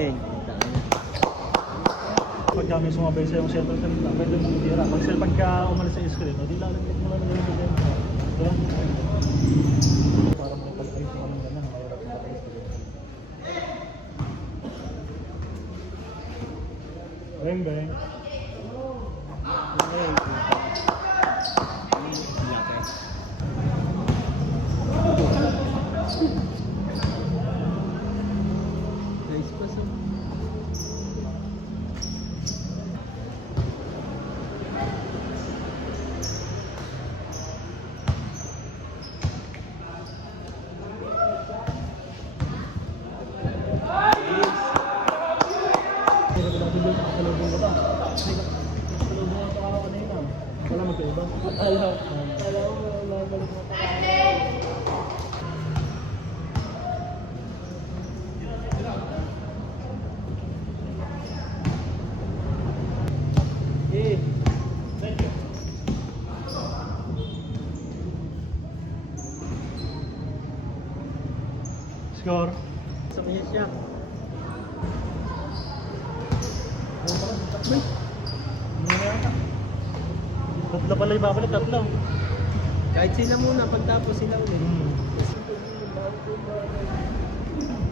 Meng. Pag kami sumabay sa yung center kanina, pwede mong itira. Pagka umalis sa screen, o di lalagyan mo lang yung video. Diba? Para may pag-ayos mo lang naman, mahirap na pag-ayos ko. Bang bang. Nice pa so. Wala magkaiba. Alam. Eh. Thank you. Score. Sa kanya siya. Tatlo pala yung babalik, tatlo. Kahit sila muna, pagtapos sila ulit.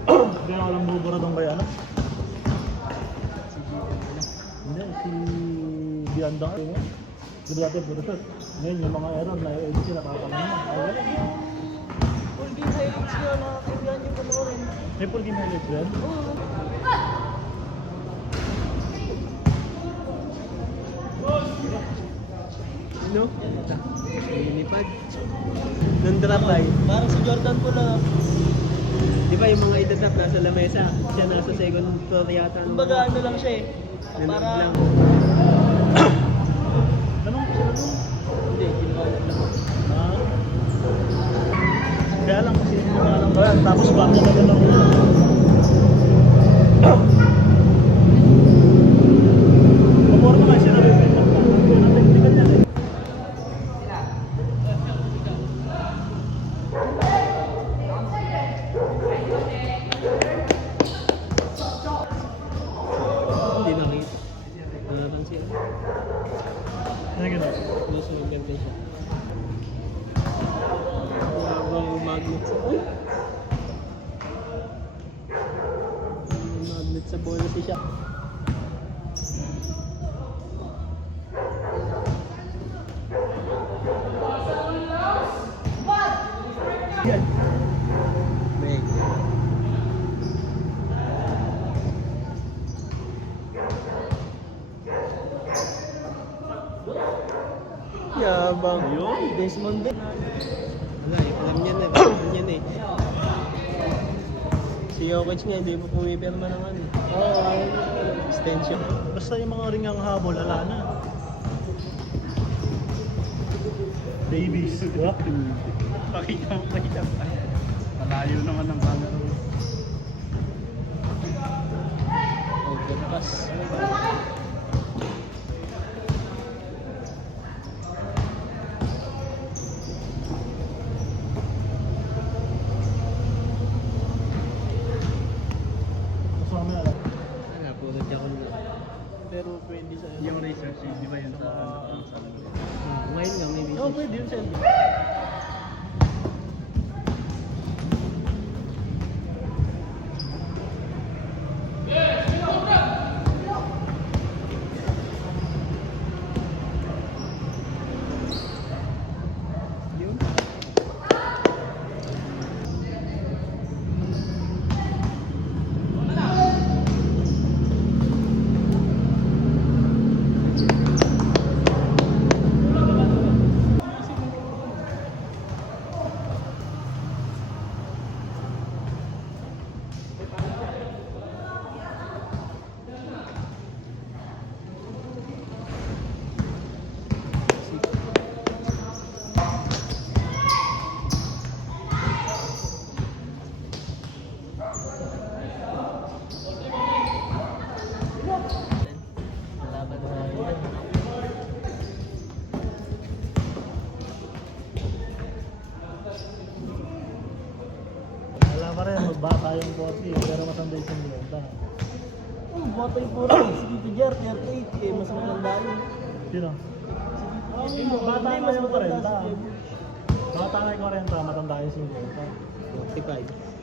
Hindi na walang bubura doon kaya ano? Hindi, si Bianda. Di ba dati puro shot? Ngayon yung mga error na i-edit sila nakakalang na. Ay wala. Full game highlights nyo, nakakaibigan yung panoorin. May full game highlights ba yan? Ano? Lumipad. Nung drop ay, parang si Jordan po na. Di ba yung mga idadrop nasa lamesa? Siya nasa second floor yata. Kumbaga ano lang siya eh. Nanood Para lang. Anong sila doon? Hindi, kinakalat lang. Ah. Kaya lang kasi yung mga alam ba yan, tapos baka na gano'n na. Pamor naman sila rin. Natindigan yan eh. Hindi nakita. Parang siya. Ano gano'n? Mas maganda siya. Habang magnet sa... Uy! Magnet sa bola si siya. Yan. Meg. Yabang. Yun. Desmond Beck. Wala eh, alam niya na. Alam niya na eh. Si Jokic nga, hindi pa pumipirma ng ano. Oo. Extension. Basta yung mga ring ang habol, ala na. Davies, di ba? pakita mo. Malayo naman ang camera mo. Overpass. Kasama na lang. Wala, puro jakon na. Pero pwede sa... Yung research, di ba yun sa ano? Ngayon lang may Oo, message. pwede yun sa... Yun. Wala pa rin, bata yung 40, pero matanda yung 50. Bumoto yung puro si Tito Jer, 38 eh, mas matanda yun. Sino? Bata na yung 40. Bata na yung 40, matanda yung 50. 45.